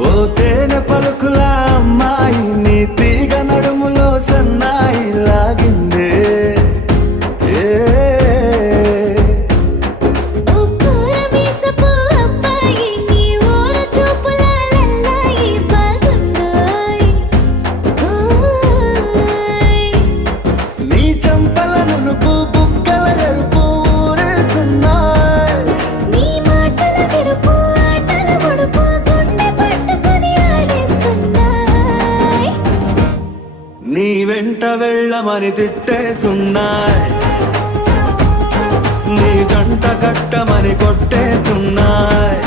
ఓ తేనె పలుకుల అమ్మాయి నీ తీగ నడుములో సన్నాయి లాగిందే ఏ నీ చంపల నునుపు బుగ్గల ఎరుపు ఊరేస్తున్నాయి నీ మాటల విరుపు ఆటల పొడుపు గుండె పట్టుకొని ఆడేస్తున్నాయి నీ వెంట వెళ్ళమని తిట్టేస్తున్నాయి నీ జంట కట్టమని కొట్టేస్తున్నాయి